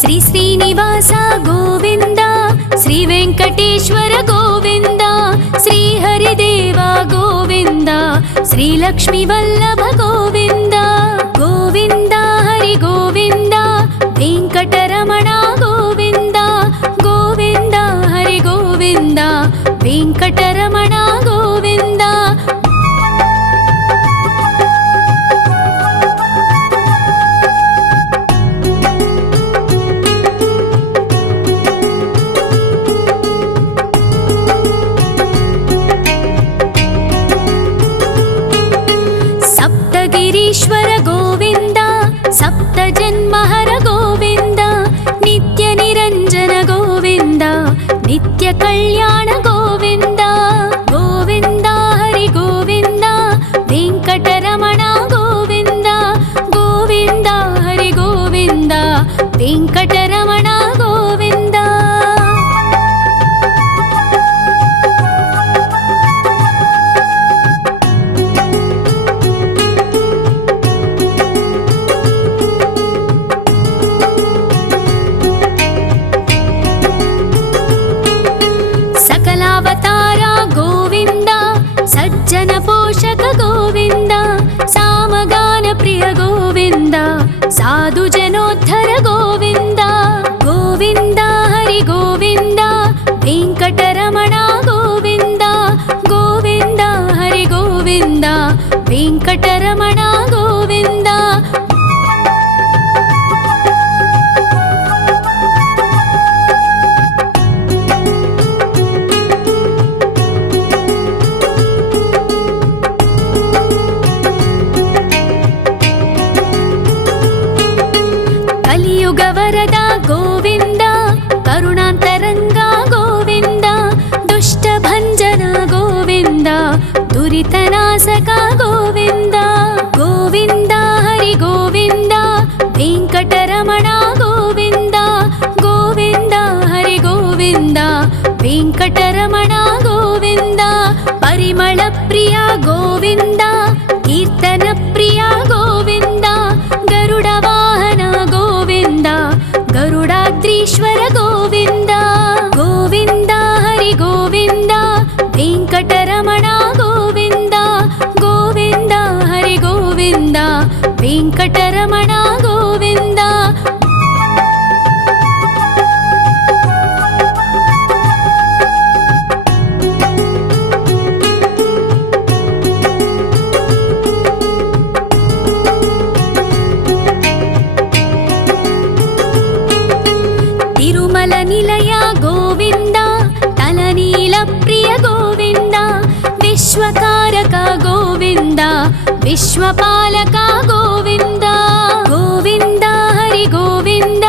శ్రీ శ్రీనివాస గోవింద, శ్రీ వెంకటేశ్వర గోవింద, శ్రీ హరిదేవ గోవింద, శ్రీ లక్ష్మీ వల్లభ గోవింద. గోవింద హరి గోవింద, వెంకటరమణ గోవింద. గోవింద హరి గోవింద, వెంకటరమణ గోవింద. సప్తగిరీశ్వర గోవింద, సప్త జన్మహర గోవింద, నిత్య నిరంజన గోవింద, నిత్య కళ్యాణ గోవింద. గోవింద హరి గోవింద, వెంకటరమణ గోవింద. గోవింద హరి గోవింద, వెంకటరమణ గోవింద. సకలావతార గోవింద, సజ్జన పోషక గోవింద, సామగాన ప్రియ గోవింద, సాధు జనోద్ధర గోవింద. గోవింద హరి గోవింద, వెంకటరమణ గోవింద. గోవింద హరి గోవింద, వెంకటరమణ గోవింద. కలియుగ వరద గోవింద, కరుణాంతరంగ గోవింద, దుష్ట భంజన గోవింద, దురితనాశక గోవింద. గోవింద హరి గోవింద, వెంకటరమణ గోవింద. గోవింద హరి గోవింద, వెంకటరమణ గోవింద. పరిమళ ప్రియ గోవింద, కీర్తన ప్రియ గోవింద, గరుడ వాహన గోవింద, గరుడాద్రీశ్వర గోవింద. గోవింద హరి గోవింద, వెంకటరమణ గోవింద. గోవింద హరి గోవింద, వెంకటరమణ గోవింద. తిరుమల నిలయ గోవింద, తలనీల ప్రియ గోవింద, విశ్వకారక గోవింద, విశ్వపాలక గోవింద. గోవింద హరి గోవింద,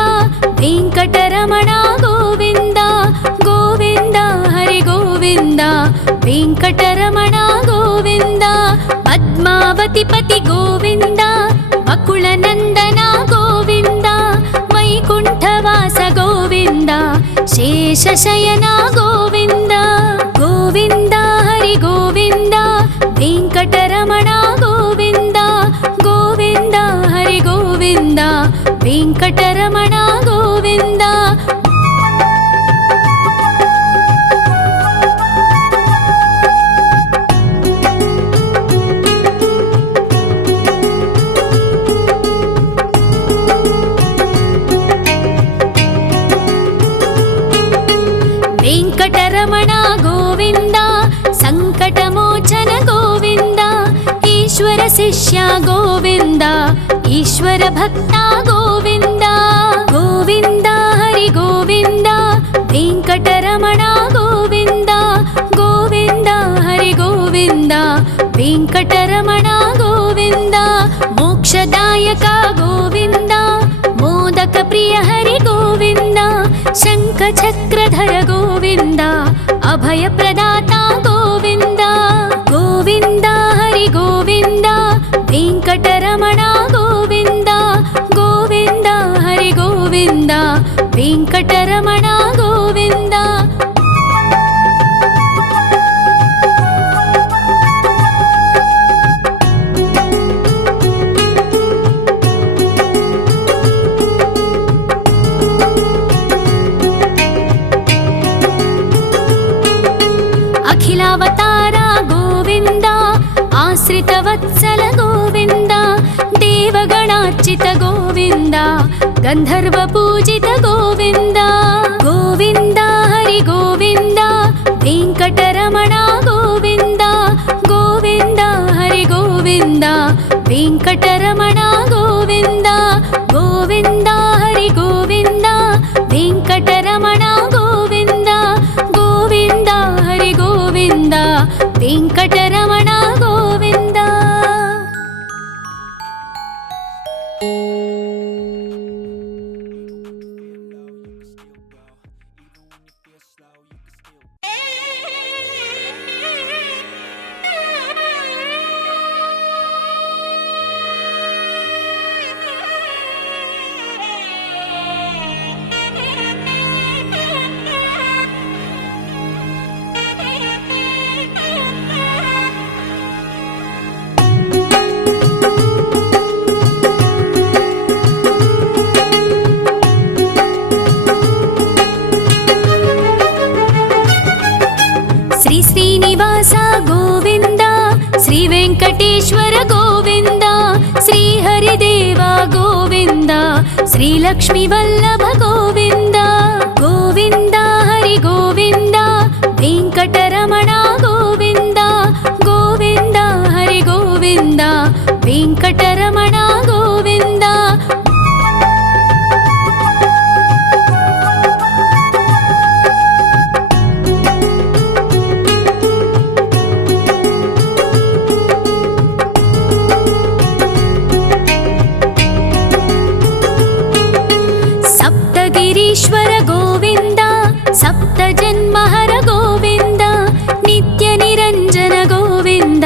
వెంకటరమణ గోవింద. గోవింద హరి గోవింద, వెంకటరమణ గోవింద. పద్మావతి పతి గోవింద, బకుళ నందన గోవింద, వైకుంఠవాస గోవింద, శేషశయన గోవింద. గోవింద హరి గోవింద, వెంకటరమణ గోవింద. గోవింద హరి గోవింద, వెంకటరమణ గోవింద. వెంకటరమణ గోవింద, సంకటమోచన గోవింద, ఈశ్వర శిష్య గోవింద, ఈశ్వర భక్త గోవింద. గోవింద హరి గోవింద, వెంకటరమణ గోవింద. గోవింద హరి గోవింద, వెంకటరమణ గోవింద. మోక్షదాయక గోవింద, మోదక ప్రియ హరి గోవింద, శంఖ చక్రధర గోవింద, అభయ ప్రదాత గోవింద. గోవింద హరి గోవింద, వెంకటరమణ గోవింద. గోవింద హరి గోవింద, వెంకటరమణ గోవింద. ಭಕ್ತವತ್ಸಲ ಗೋವಿಂದ ದೇವಗಣಾರ್ಚಿತ ಗೋವಿಂದ ಗಂಧರ್ವ ಪೂಜಿತ ಗೋವಿಂದ ಗೋವಿಂದ ಹರಿ ಗೋವಿಂದ ವೆಂಕಟರಮಣ ಗೋವಿಂದ ಗೋವಿಂದ ಹರಿ ಗೋವಿಂದ ವೆಂಕಟರಮಣ ಗೋವಿಂದ ಗೋವಿಂದ ಹರಿ ಗೋವಿಂದ ವೆಂಕಟರಮಣ ಗೋವಿಂದ ಗೋವಿಂದ ಹರಿ ಗೋವಿಂದ ವೆಂಕಟರಮಣ ಗೋವಿಂದ. శ్రీ శ్రీనివాస గోవింద శ్రీ వెంకటేశ్వర గోవింద శ్రీ హరిదేవ గోవింద శ్రీ లక్ష్మీ వల్లభ గోవింద గోవింద హరి గోవింద వెంకటరమణ గోవింద గోవింద హరి గోవింద వెంకటరమణ గోవింద. సప్తగిరీశ్వర గోవింద సప్త జన్మహర గోవింద నిత్య నిరంజన గోవింద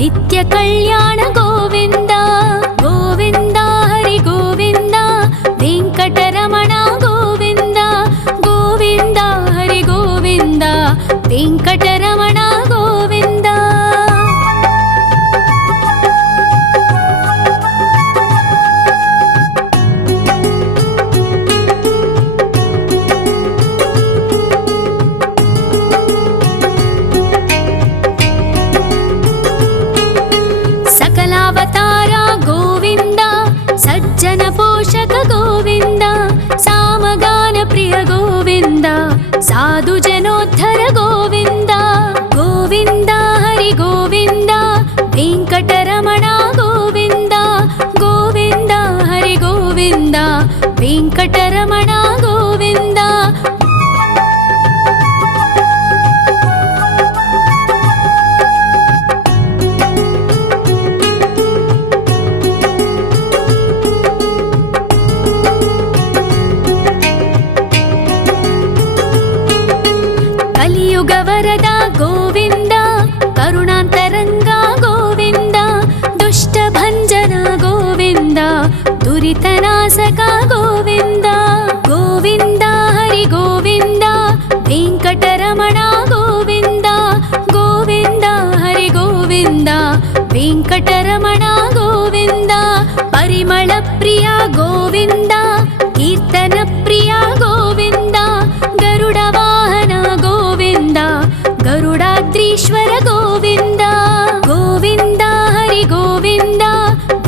నిత్య కళ్యాణ గోవింద గోవింద హరి గోవింద వెంకటరమణ గోవింద గోవింద హరి గోవింద వెంకటరమణ గోవింద. సకలావతార గోవింద సజ్జన పోషక గోవింద సామగాన ప్రియ గోవింద సాధు జనోద్ధర గోవింద గోవింద హరి గోవింద వెంకటరమణ గోవింద గోవింద హరి గోవింద వెంకటరమణ గోవింద. కలియుగ వరద గోవింద కరుణాంతరంగ గోవింద దుష్ట భంజన గోవింద దురితనాశక గోవింద గోవింద హరి గోవింద వెంకటరమణ గోవింద గోవింద హరి గోవింద వెంకటరమణ గోవింద. పరిమళ ప్రియ గోవింద కీర్తన ప్రియ గోవింద గరుడ వాహన గోవింద గరుడాద్రీశ్వర గోవింద గోవింద హరి గోవింద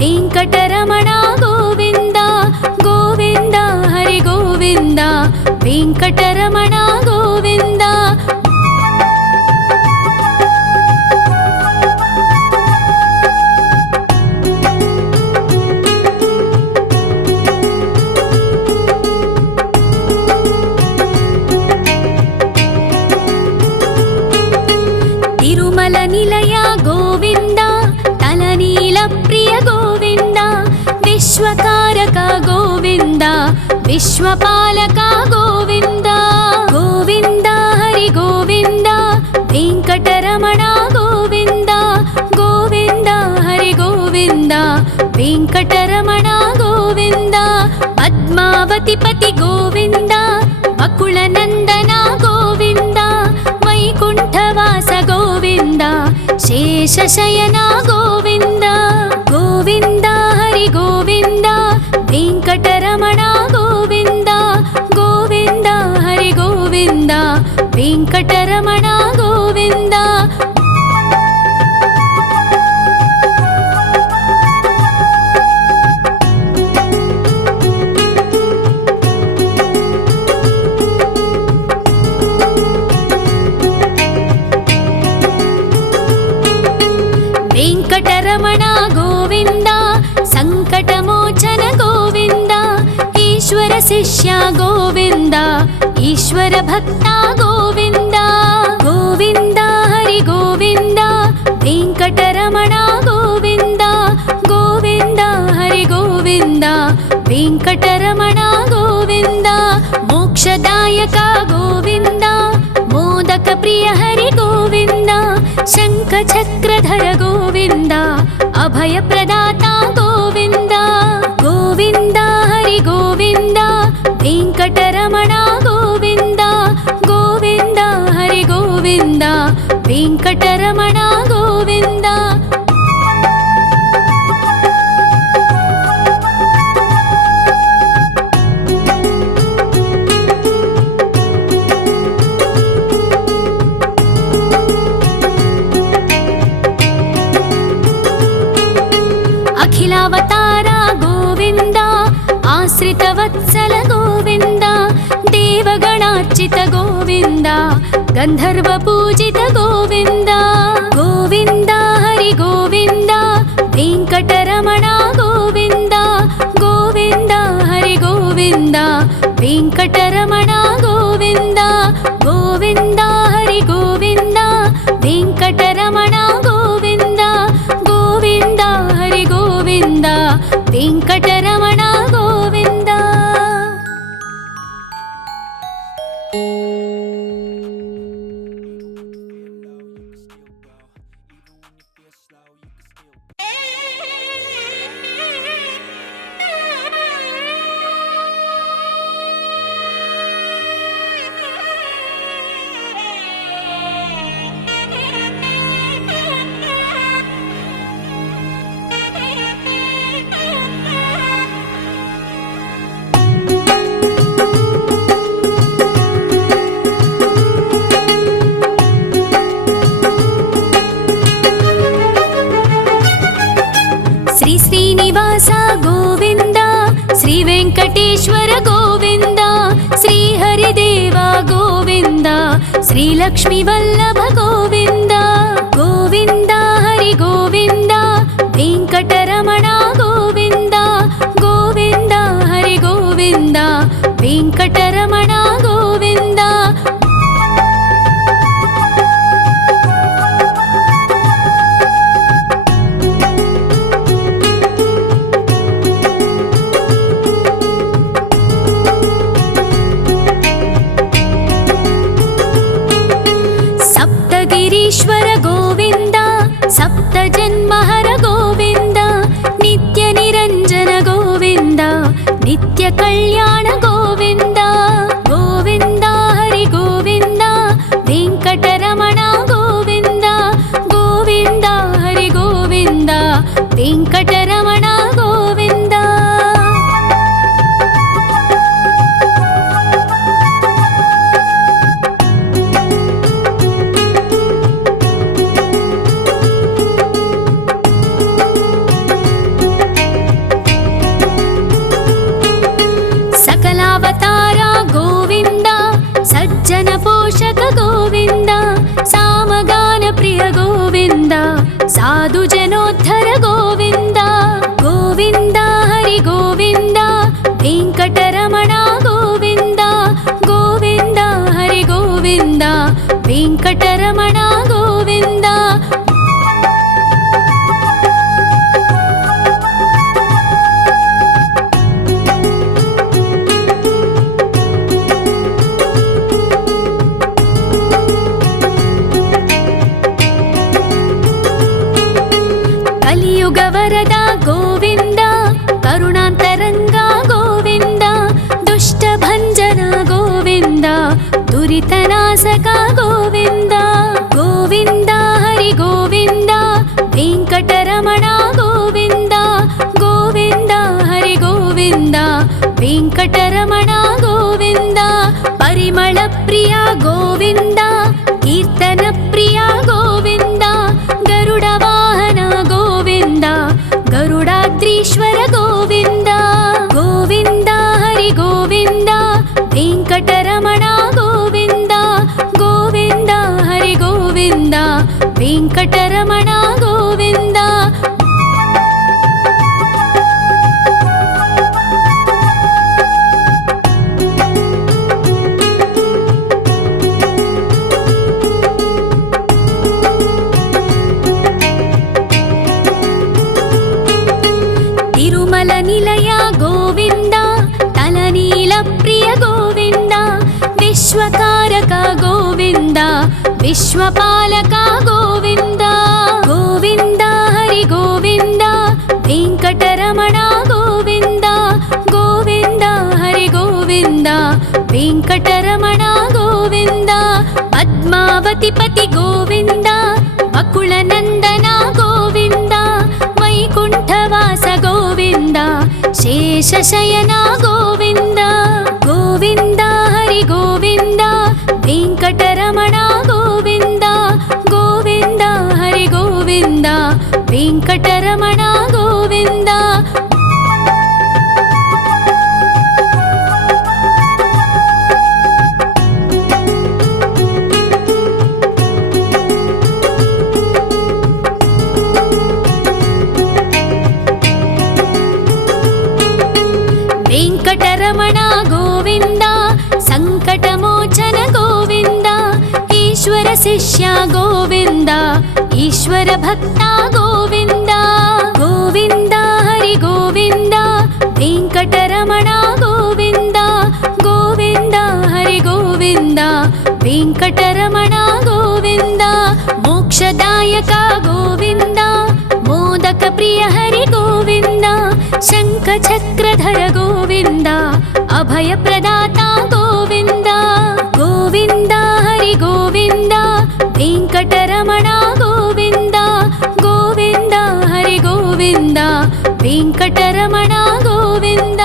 వెంకటరమణ గోవింద గోవింద హరి గోవింద వెంకటరమణ గోవింద. తిరుమల నిలయ గోవింద తలనీల ప్రియ గోవింద విశ్వకారక గోవింద విశ్వపాలక గోవింద గోవింద హరి గోవింద వెంకటరమణ గోవింద గోవింద హరి గోవింద వెంకటరమణ గోవింద. పద్మావతిపతి గోవింద అకుల నందన గోవింద వైకుంఠవాస గోవింద శేషశయన గోవింద గోవింద హరి గోవింద వెంకటరమణ గోవింద గోవింద హరి గోవింద వెంకటరమణ గోవింద. शिष्य गोविन्द ईश्वर भक्ता गोविन्द गोविन्द हरि गोविन्द वेङ्कटरमण गोविन्द गोविन्द हरि गोविन्द वेङ्कटरमण गोविन्द मोक्षदायक गोविन्द मोदक प्रिय हरि गोविन्द शङ्खचक्रधर गोविन्द अभयप्रदाता गोविन्द गोविन्द हरि गोविन्द वेङ्कटरमण गोविन्द गोविन्द हरि गोविन्द वेङ्कटरमण गोविन्द अखिलावतार गोविन्द आश्रितवत्सल गोविन्द देवगणार्चित गोविन्द गन्धर्वपूजित गोविन्द गोविन्द हरि गोविन्द वेङ्कटरमण गोविन्द गोविन्द हरि गोविन्द वेङ्कटरमण गोविन्द गोविन्द हरि गोविन्द वेङ्कटरमण गोविन्द गोविन्द हरि गोविन्द वेङ्कटरमण गोविन्द श्रीनिवास गोविन्द श्री वेङ्कटेश्वर गोविन्द श्री हरिदेव गोविन्द श्री लक्ष्मी वल्लभ गोविन्द गोविन्द हरि गोविन्द वेङ्कटरमण गोविन्द गोविन्द हरि गोविन्द वेङ्कटरमण गोविन्द ईश्वर गोविन्द सप्तजन्महर गोविन्द नित्य निरञ्जन गोविन्द नित्य कल्याण गोविन्द गोविन्द हरि गोविन्द वेङ्कटरमण गोविन्द गोविन्द हरि गोविन्द वेङ्कटरमण गोविन्द सकलावतार गोविन्द सज्जन पोषक गोविन्द सामगान प्रिय गोविन्द साधु जनोद्धर गोविन्द गोविन्द हरि गोविन्द वेङ्कटरमण गोविन्द गोविन्द हरि गोविन्द वेङ्कटरमण गोविन्द कलियुगवरद गोविन्द करुणान्तरङ्ग गोविन्द दुष्टभञ्जन गोविन्द दुरितनाशक गोविन्द गोविन्द हरि गोविन्द वेङ्कटरमण गोविन्द गोविन्द हरि गोविन्द वेङ्कटरमण गोविन्द परिमल प्रिय गोविन्द कीर्तन प्रिय गोविन्द गरुड वाहन गोविन्द गरुडाद्रीश्वर गोविन्द गोविन्द हरि गोविन्द वेङ्कटरमण गोविन्द गोविन्द हरि गोविन्द वेङ्कटरमण गोविन्द विश्वपालका गोविन्द गोविन्द हरि गोविन्द वेङ्कटरमणा गोविन्द गोविन्द हरि गोविन्द वेङ्कटरमणा गोविन्द पद्मावतिपति गोविन्द बकुलनन्दना गोविन्द वैकुण्ठवास गोविन्द शेषशयना गोविन्द गोविन्द हरि गोविन्द वेङ्कटरमणा गोविन्द गोविन्द हरि गोविन्द वेङ्कटरमणा गोविन्द वेङ्कटरमणा गोविन्द सङ्कटमोचन गोविन्द ईश्वर शिष्या गोविन्द ईश्वर भक्ता गोविन्द गोविन्द हरि गोविन्द वेङ्कटरमणा गोविन्द गोविन्द हरि गोविन्द वेङ्कटरमणा गोविन्द मोक्षदायक गोविन्द मोदक प्रिय हरि गोविन्द शङ्खचक्रधर गोविन्द अभयप्रदाता गोविन्द गोविन्द हरि गोविन्द वेङ्कटरमणा गोविन्द गोविन्द हरि गोविन्द वेङ्कटरमणा गोविन्द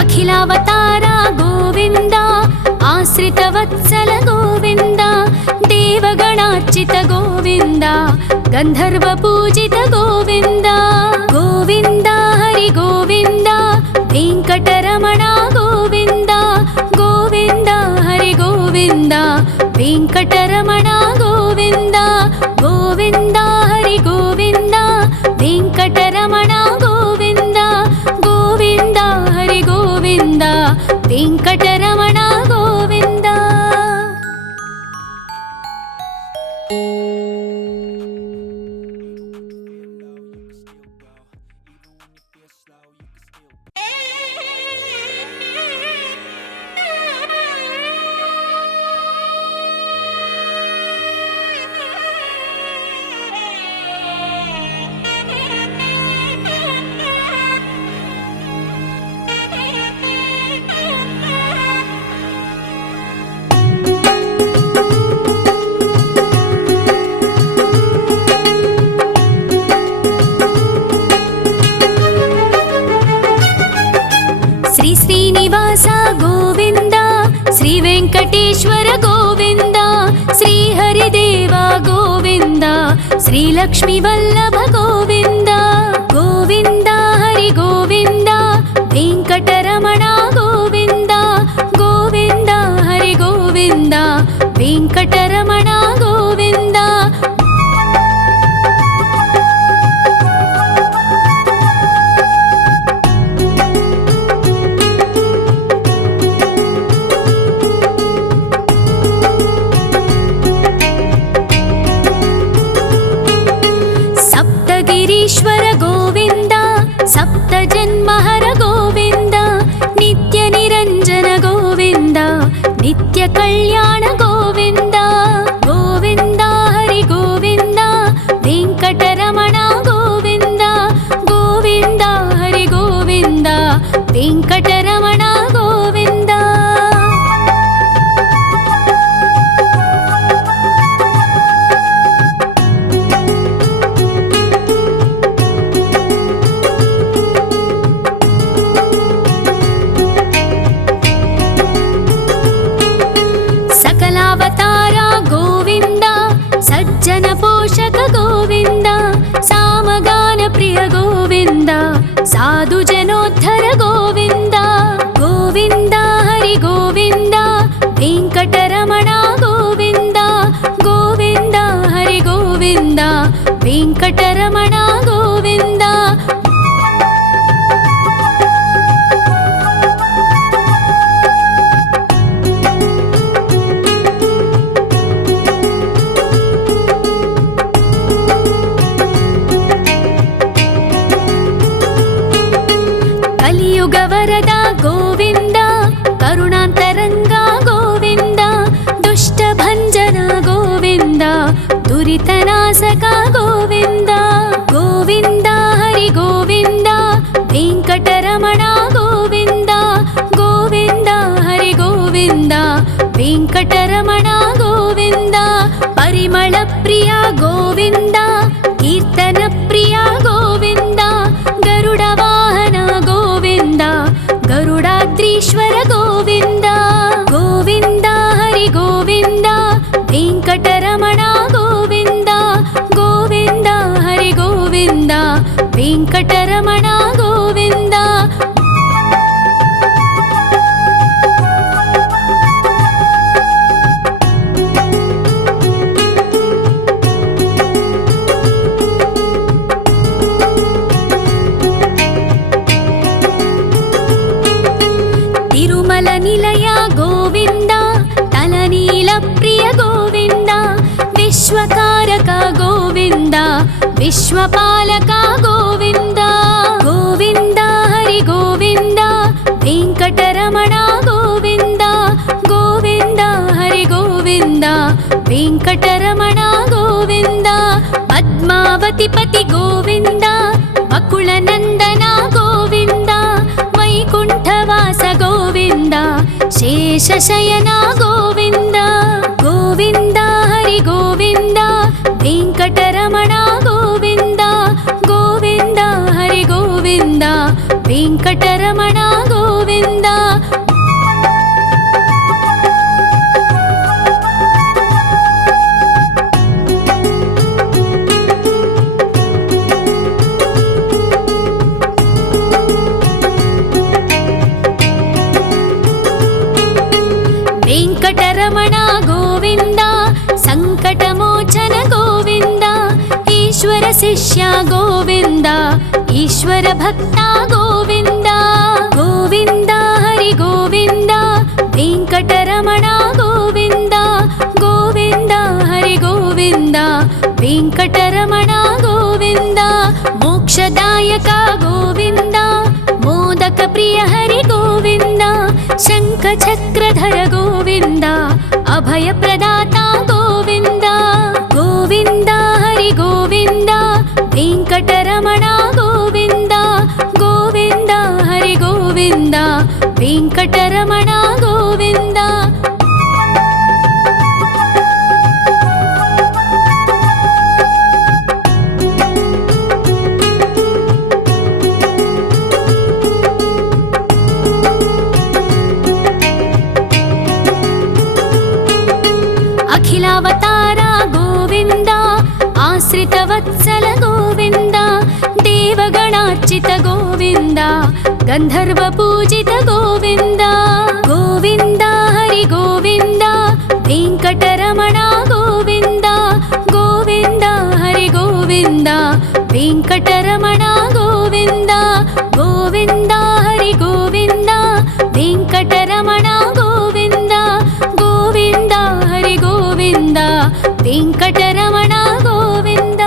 अखिलावतारा गोविन्द आश्रितवत्सल गोविन्द देवगणार्चित गोविन्द गन्धर्वपूजित गोविन्द गोविन्द हरि गोविन्द वेङ्कटरमणा गोविन्द गोविन्द हरि गोविन्द वेङ्कटरमणा गोविन्द गोविन्द हरि गोविन्द वेङ्कटरमणा गोविन्द गोविन्द हरि गोविन्द वेङ्कटरमणा गोविन्द श्री श्रीनिवास गोविन्द श्री वेङ्कटेश्वर गोविन्द श्री हरिदेव गोविन्द श्री लक्ष्मीवल्लभ गोविन्द गोविन्द हरि गोविन्द वेङ्कटरमणा गोविन्द गोविन्द हरि गोविन्द वेङ्कटरमणा गोविन्द सप्तगिरीश्वर गोविन्द सप्तजन्महर गोविन्द नित्यनिरञ्जन गोविन्द नित्यकल्याण गोविन्द गोविन्द हरि गोविन्द वेङ्कटरमणा गोविन्द गोविन्द हरि गोविन्द वेङ्कटरमणा गोविन्द सकलावतारा गोविन्द सज्जन पोषक गोविन्द सामगान प्रिय गोविन्द साधु जनोद्धर गोविन्द ಭಕ್ತವರದ ಗೋವಿಂದ ಕರುಣಾಂತರಂಗ ಗೋವಿಂದ ದುಷ್ಟಭಂಜನ ಗೋವಿಂದ ದುರಿತನಾಶಕ ಗೋವಿಂದ ಗೋವಿಂದ ಹರಿ ಗೋವಿಂದ ವೆಂಕಟರಮಣ ಗೋವಿಂದ ಗೋವಿಂದ ಹರಿ ಗೋವಿಂದ ವೆಂಕಟರಮಣ ಗೋವಿಂದ ಪರಿಮಳ ಪ್ರಿಯ ಗೋವಿಂದ ಕೀರ್ತನ ಪ್ರಿಯ ಗೋವಿಂದ ಗರುಡ ವಾಹನ ಗೋವಿಂದ ಗರುಡಾದ್ರೀಶ್ವರ ಗೋವಿಂದ ಗೋವಿಂದ ಹರಿ ಗೋವಿಂದ ವೆಂಕಟರಮಣ ಗೋವಿಂದ ಗೋವಿಂದ ಹರಿ ಗೋವಿಂದ ವೆಂಕಟರಮಣ ಗೋವಿಂದ ತಿರುಮಲ ನಿಲಯ ಗೋವಿಂದ ತಲನೀಲ ಪ್ರಿಯ ಗೋವಿಂದ ವಿಶ್ವಕಾರಕ ಗೋವಿಂದ ವಿಶ್ವಪಾಲಕ ಗೋವಿಂದ ಗೋವಿಂದ ಹರಿ ಗೋವಿಂದ ವೆಂಕಟರಮಣ ಗೋವಿಂದ ಗೋವಿಂದ ಹರಿ ಗೋವಿಂದ ವೆಂಕಟರಮಣ ಗೋವಿಂದ ಪದ್ಮಾವತಿ ಪತಿ ಗೋವಿಂದ ಅಕುಳನಂದನ ಗೋವಿಂದ ವೈಕುಂಠವಾಸ ಗೋವಿಂದ ಶೇಷಶಯನ ಗೋವಿಂದ ಗೋವಿಂದ ಹರಿ ಗೋವಿಂದ ವೆಂಕಟರಮಣ ಗೋವಿಂದ ಗೋವಿಂದ ಹರಿ ಗೋವಿಂದ ವೆಂಕಟರಮಣ ಗೋವಿಂದ ವೆಂಕಟರಮಣ ಗೋವಿಂದ ಸಂಕಟಮೋಚನ ಗೋವಿಂದ ಈಶ್ವರ ಶಿಷ್ಯ ಗೋವಿಂದ ಈಶ್ವರ ಭಕ್ತ ಗೋವಿಂದ ಗೋವಿಂದ ಹರಿ ಗೋವಿಂದ ವೆಂಕಟರಮಣ ಗೋವಿಂದ ಗೋವಿಂದ ಹರಿ ಗೋವಿಂದ ವೆಂಕಟರಮಣ ಗೋವಿಂದ ಮೋಕ್ಷದಾಯಕ ಗೋವಿಂದ ಮೋದಕ ಪ್ರಿಯ ಹರಿ ಗೋವಿಂದ ಶಂಖ ಚಕ್ರಧರ ಗೋವಿಂದ ಅಭಯ ಪ್ರದಾತ ಗೋವಿಂದ ಗೋವಿಂದ ಹರಿ ಗೋವಿಂದ ವೆಂಕಟರಮಣ ಗೋವಿಂದ ಗೋವಿಂದ ಹರಿ ಗೋವಿಂದ ವೆಂಕಟರಮಣ ಗೋವಿಂದ ಅಖಿಲಾವತಾರ ಗೋವಿಂದ ಆಶ್ರಿತ ವತ್ಸಲ ಗೋವಿಂದ ದೇವಗಣಾರ್ಚಿತ ಗೋವಿಂದ ಗಂಧರ್ವ ಪೂಜಿತ ಗೋವಿಂದ ಗೋವಿಂದ ಹರಿ ಗೋವಿಂದ ವೆಂಕಟರಮಣ ಗೋವಿಂದ ಗೋವಿಂದ ಹರಿ ಗೋವಿಂದ ವೆಂಕಟರಮಣ ಗೋವಿಂದ ಗೋವಿಂದ ಹರಿ ಗೋವಿಂದ ವೆಂಕಟರಮಣ ಗೋವಿಂದ ಗೋವಿಂದ ಹರಿ ಗೋವಿಂದ ವೆಂಕಟರಮಣ ಗೋವಿಂದ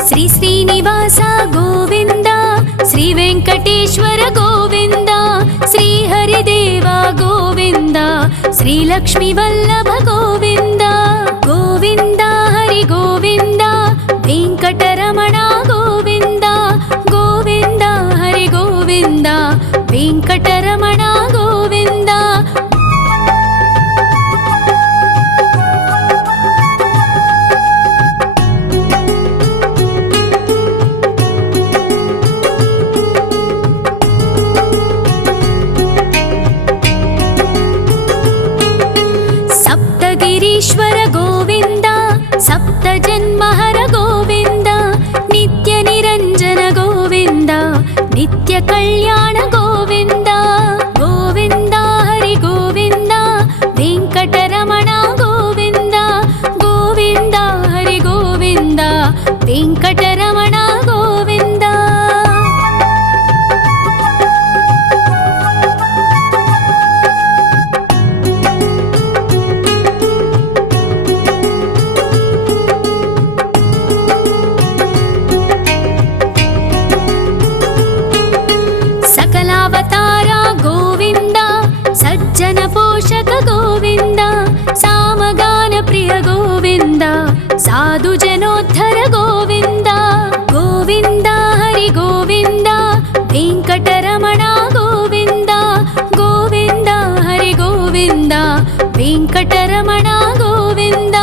ಶ್ರೀನಿವಾಸ ಗೋವಿಂದ ಶ್ರೀ ವೆಂಕಟೇಶ್ವರ ಗೋವಿಂದ ಶ್ರೀ ಹರಿದೇವ ಗೋವಿಂದ ಶ್ರೀ ಲಕ್ಷ್ಮೀ ವಲ್ಲಭ ಗೋವಿಂದ ಗೋವಿಂದ ಹರಿ ಗೋವಿಂದ ವೆಂಕಟರಮಣ ಗೋವಿಂದ ಗೋವಿಂದ ಹರಿ ಗೋವಿಂದ ವೆಂಕಟರಮಣ ಗೋವಿಂದ जन्महर गोविन्द नित्य निरञ्जन गोविन्द नित्य कल्याण गोविन्द गोविन्द हरि गोविन्द वेङ्कटरमण गोविन्द गोविन्द हरि गोविन्द वेङ्कटरमण गोविन्द सकलावतार गोविन्द सज्जन पोषक गोविन्द सामगान प्रिय गोविन्द साधु जनोद्धर गोविन्द गोविन्द हरि गोविन्द वेङ्कटरमण गोविन्द गोविन्द हरि गोविन्द वेङ्कटरमण गोविन्द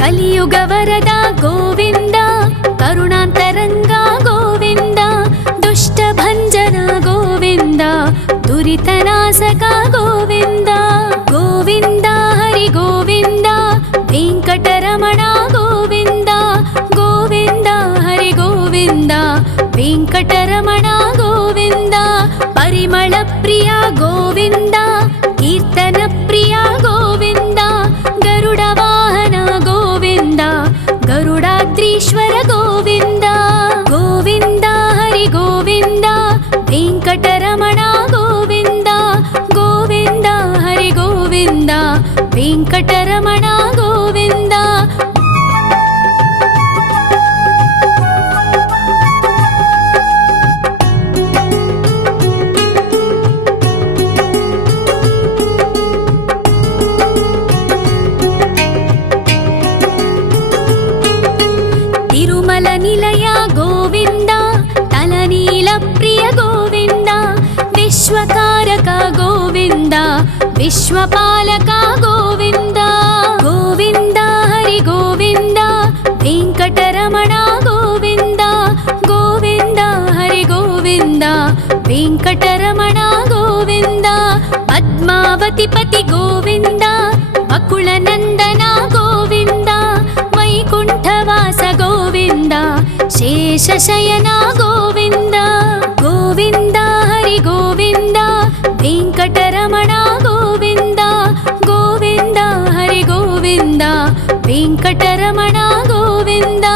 कलियुगवरद गोविन्द करुणान्तरङ्ग गोविन्द दुष्टभञ्जन गोविन्द दुरितनाशक गोविन्द गोविन्द हरि गोविन्द वेङ्कटरमण गोविन्द गोविन्द हरि गोविन्द वेङ्कटरमण गोविन्द परिमल प्रिय गोविन्द कीर्तन प्रिय गोविन्द गरुड वाहन गोविन्द गरुडाद्रीश्वर गोविन्द गोविन्द हरि गोविन्द वेङ्कटरमण गोविन्द गोविन्द हरि गोविन्द वेङ्कटरमण गोविन्द तिरुमल निलय गोविन्द तलनील प्रिय गोविन्द विश्वकारक गोविन्द विश्वपालक गोविन्द गोविन्द हरि गोविन्द वेङ्कटरमण गोविन्द गोविन्द हरि गोविन्द वेङ्कटरमण गोविन्द पद्मावति पति गोविन्द बकुलनन्दन गोविन्द वैकुण्ठवास गोविन्द शेषशयन गोविन्द गोविन्द हरि गोविन्द वेङ्कटरमण गोविन्द गोविन्द हरि गोविन्द वेङ्कटरमण गोविन्द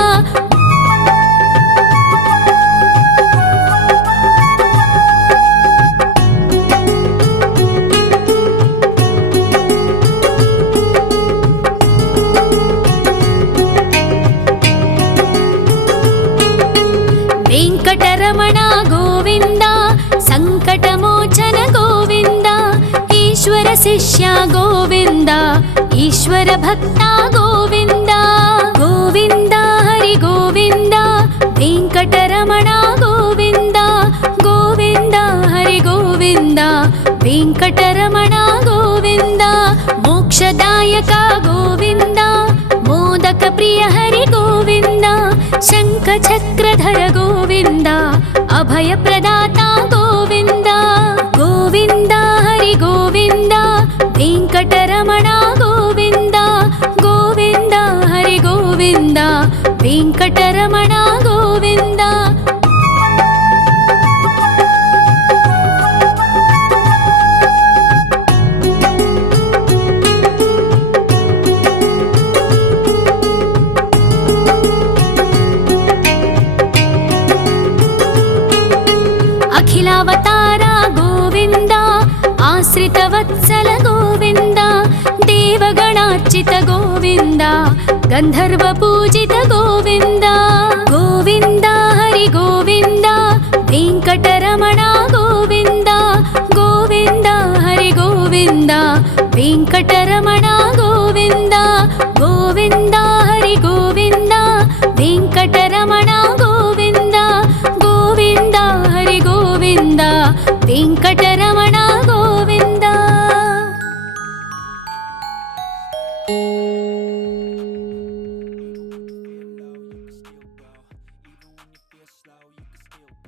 वेङ्कटरमण गोविन्द सङ्कटमोचन गोविन्द ईश्वर शिष्य गोविन्द ईश्वर भक्त गोविन्द गोविन्द हरि गोविन्द वेङ्कटरमण गोविन्द गोविन्द हरि गोविन्द वेङ्कटरमण गोविन्द मोक्षदायक गोविन्द मोदक प्रिय हरि गोविन्द शङ्खचक्रधर गोविन्द अभयप्रदाता गोविन्द गोविन्द हरि गोविन्द वेङ्कटरमण गोविन्द गोविन्द हरि गोविन्द वेङ्कटरमण गोविन्द अखिलावतार गोविन्द आश्रितवत्सल गोविन्द देवगणार्चित गोविन्द गन्धर्व पूजित